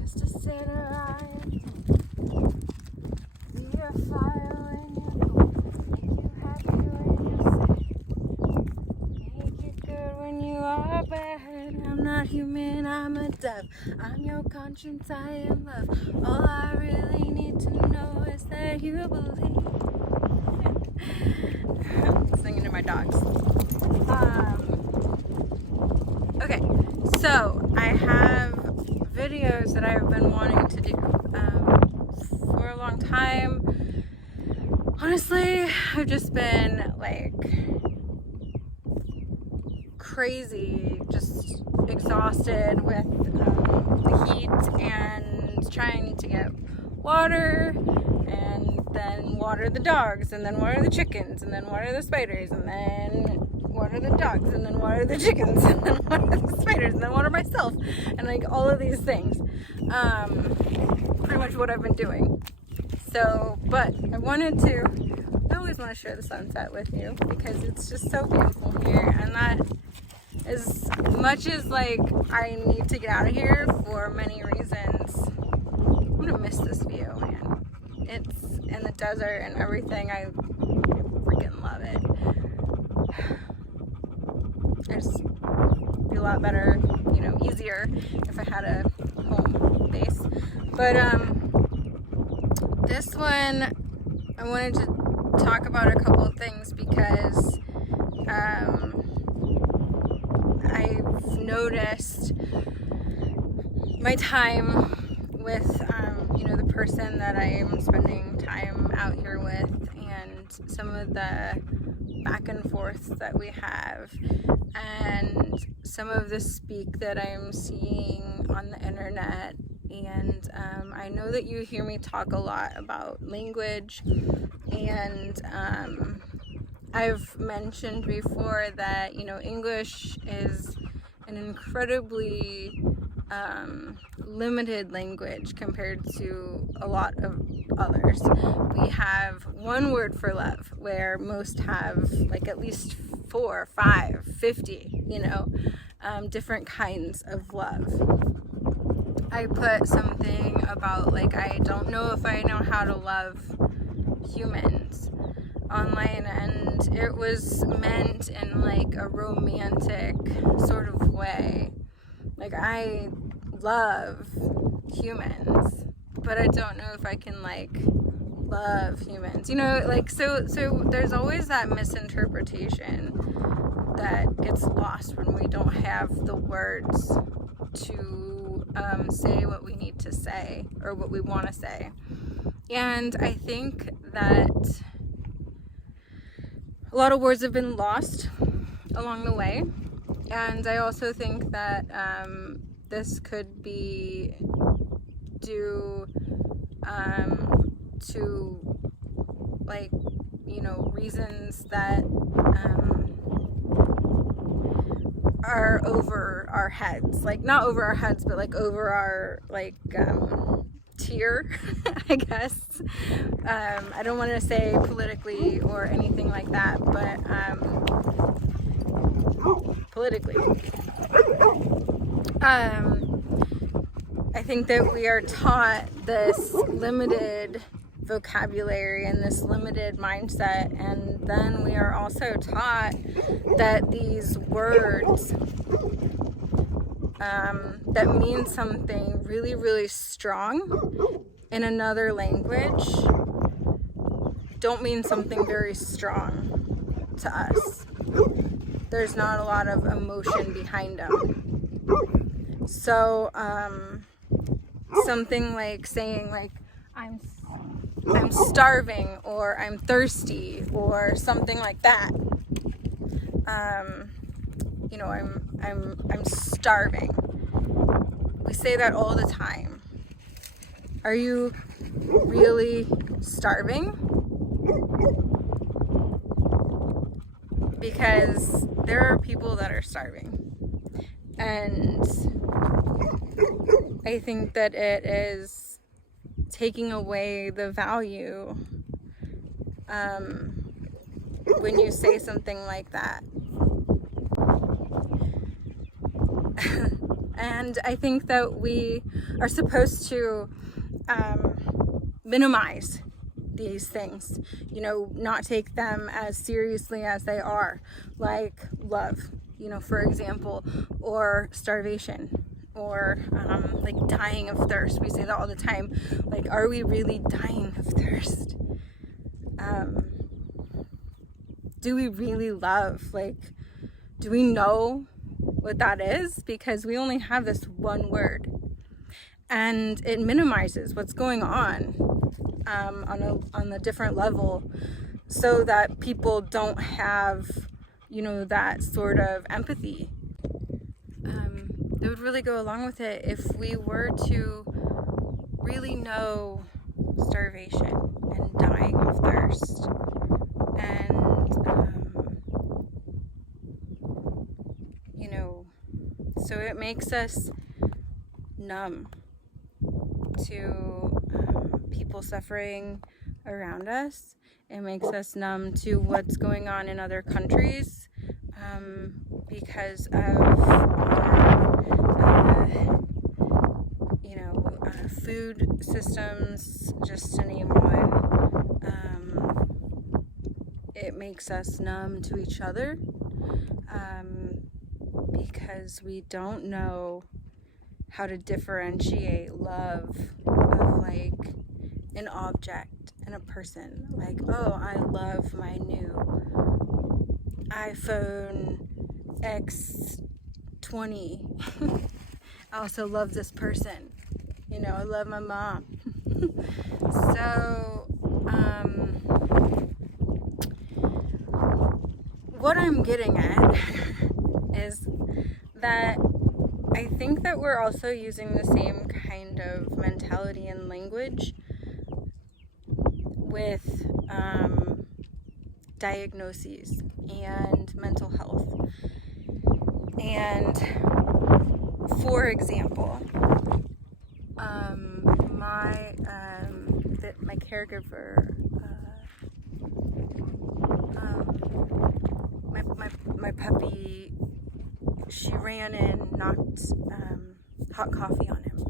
just to sit around, be a fire when you're cold, make you happy when you're sad, make you good when you are bad. I'm not human, I'm a dove. I'm your conscience, I am love. All I really need to know is that you believe. I'm singing to my dogs. Okay, so I have videos that I've been wanting to do for a long time. Honestly, I've just been like crazy, just exhausted with the heat and trying to get water and then water the dogs and then water the chickens and then water the spiders and then water the dogs and then water the chickens and then water the spiders and then water myself and like all of these things. Pretty much what I've been doing. So, but I always want to share the sunset with you because it's just so beautiful here, and that as much as like I need to get out of here for many reasons, I'm gonna miss this view, man. It's in the desert and everything. I freaking love it. I just be a lot better, easier if I had a home base. But this one I wanted to talk about a couple of things because I've noticed my time with the person that I am spending time out here with, and some of the back and forths that we have, and some of the speak that I'm seeing on the internet. And I know that you hear me talk a lot about language, and I've mentioned before that English is an incredibly limited language compared to a lot of others. We have one word for love, where most have like at least 4, 5, 50, different kinds of love. I put something about like I don't know if I know how to love humans online, and it was meant in like a romantic sort of way. Like I love humans, but I don't know if I can like love humans, so there's always that misinterpretation that gets lost when we don't have the words to say what we need to say or what we want to say. And I think that a lot of words have been lost along the way, and I also think that this could be due to like reasons that are over our heads, like not over our heads, but like over our tier, I guess. I don't want to say politically or anything like that, but politically, I think that we are taught this limited vocabulary and this limited mindset, and then we are also taught that these words that mean something really, really strong in another language don't mean something very strong to us. There's not a lot of emotion behind them. So something like saying like I'm starving or I'm thirsty or something like that. I'm starving. We say that all the time. Are you really starving? Because there are people that are starving. And I think that it is taking away the value when you say something like that. And I think that we are supposed to minimize these things, you know, not take them as seriously as they are, like love, you know, for example, or starvation, or like dying of thirst. We say that all the time. Like, are we really dying of thirst? Do we really love? Like, do we know what that is? Because we only have this one word, and it minimizes what's going on on a different level, so that people don't have, you know, that sort of empathy. It would really go along with it if we were to really know starvation and dying of thirst, and you know, so it makes us numb to people suffering around us. It makes us numb to what's going on in other countries because of our food systems, just to name one. It makes us numb to each other because we don't know how to differentiate love of like an object and a person. Like, oh, I love my new iPhone X20. I also love this person. You know, I love my mom. So, what I'm getting at is that I think that we're also using the same kind of mentality and language with diagnoses and mental health. And for example, my caregiver, my puppy, she ran in, knocked hot coffee on him.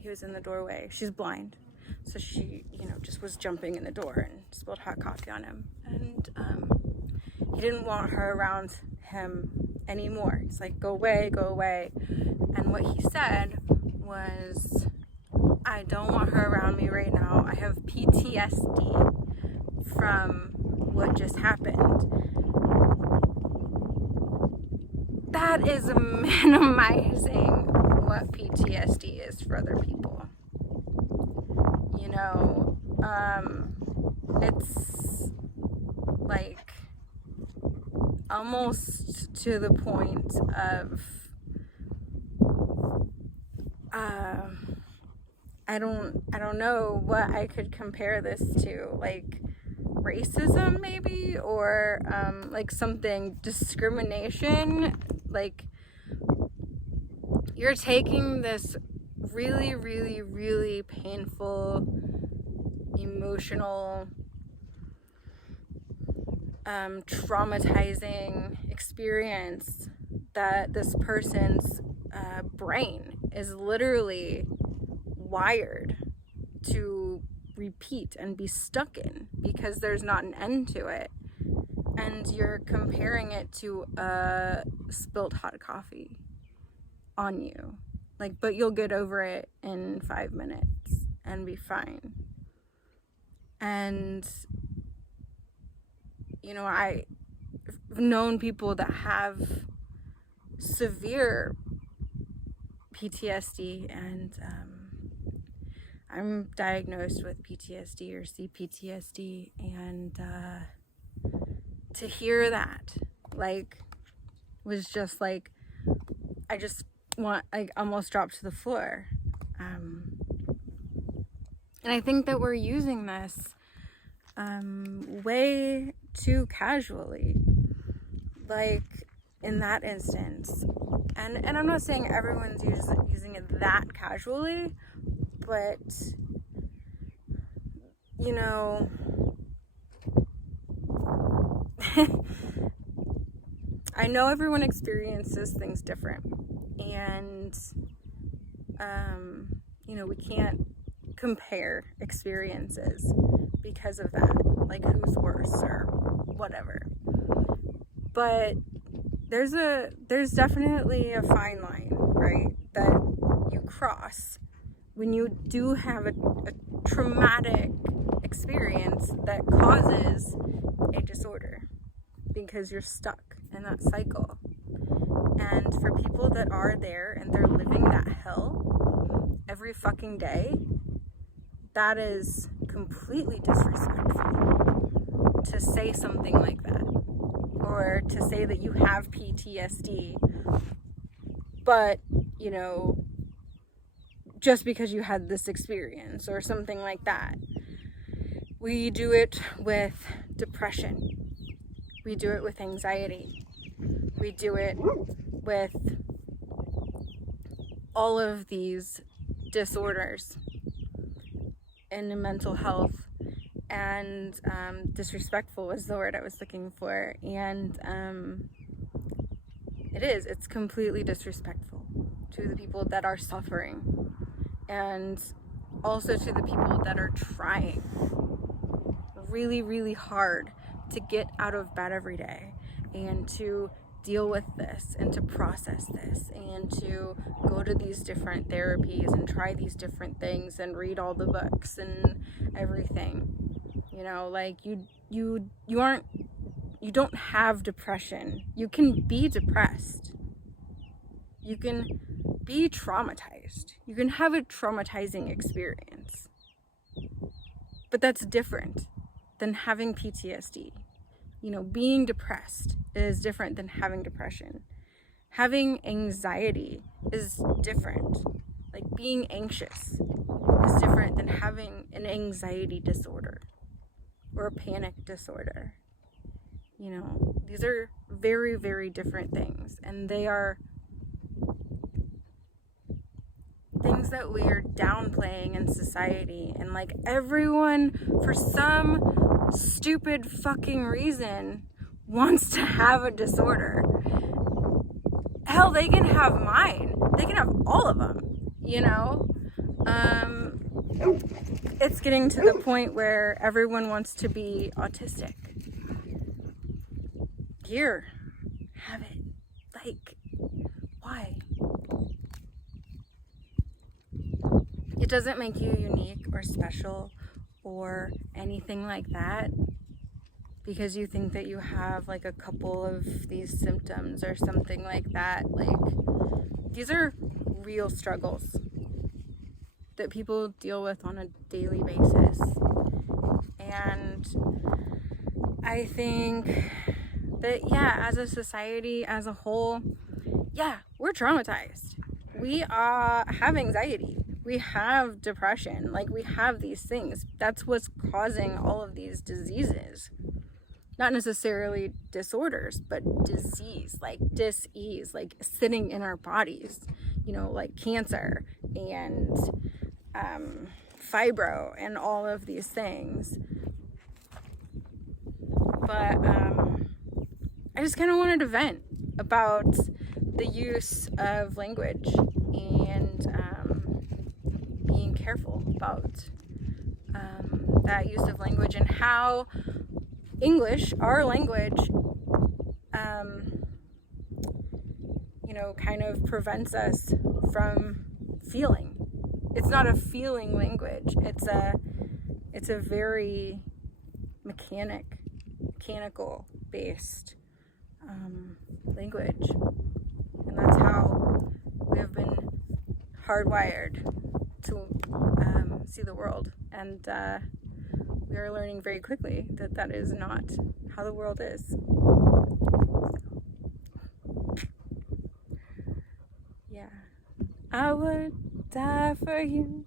He was in the doorway. She's blind, so she, just was jumping in the door and spilled hot coffee on him. And he didn't want her around him anymore. He's like, go away, go away. And what he said was, I don't want her around me right now. I have PTSD from what just happened. That is minimizing what PTSD is for other people. It's like almost to the point of I don't know what I could compare this to, like racism maybe, or like something, discrimination. Like, you're taking this really, really, really painful, emotional, traumatizing experience that this person's brain is literally wired to repeat and be stuck in because there's not an end to it, and you're comparing it to a spilt hot coffee on you, like, but you'll get over it in 5 minutes and be fine. And I've known people that have severe PTSD, and I'm diagnosed with PTSD or CPTSD, and to hear that, like, was just like, I almost dropped to the floor. And I think that we're using this way too casually, like in that instance. And I'm not saying everyone's using it that casually, but I know everyone experiences things different. And, you know, we can't compare experiences because of that, like who's worse or whatever. But there's definitely a fine line, right, that you cross when you do have a traumatic experience that causes a disorder, because you're stuck in that cycle. And for people that are there and they're living that hell every fucking day, that is completely disrespectful to say something like that, or to say that you have PTSD, but, you know, just because you had this experience or something like that. We do it with depression. We do it with anxiety. We do it with all of these disorders in mental health. And disrespectful was the word I was looking for. And it's completely disrespectful to the people that are suffering, and also to the people that are trying really, really hard to get out of bed every day and to deal with this and to process this and to go to these different therapies and try these different things and read all the books and everything. You know, like you don't have depression. You can be depressed. You can be traumatized. You can have a traumatizing experience. But that's different than having PTSD. You know, being depressed is different than having depression. Having anxiety is different. Like, being anxious is different than having an anxiety disorder or a panic disorder. You know, these are very, very different things, and they are things that we are downplaying in society. And like, everyone, for some stupid fucking reason, wants to have a disorder. Hell, they can have mine. They can have all of them, you know? It's getting to the point where everyone wants to be autistic. Here, have it. Like, why? It doesn't make you unique or special or anything like that because you think that you have like a couple of these symptoms or something like that. Like, these are real struggles that people deal with on a daily basis. And I think that, yeah, as a society as a whole, yeah, we're traumatized. We have anxiety. We have depression. Like, we have these things. That's what's causing all of these diseases. Not necessarily disorders, but disease, like dis-ease, like sitting in our bodies, you know, like cancer and fibro and all of these things. But I just kind of wanted to vent about the use of language and being careful about that use of language, and how English, our language, you know, kind of prevents us from feeling. It's not a feeling language. It's a very mechanical based language, and that's how we have been hardwired to see the world. And we are learning very quickly that that is not how the world is. Yeah, I would die for you.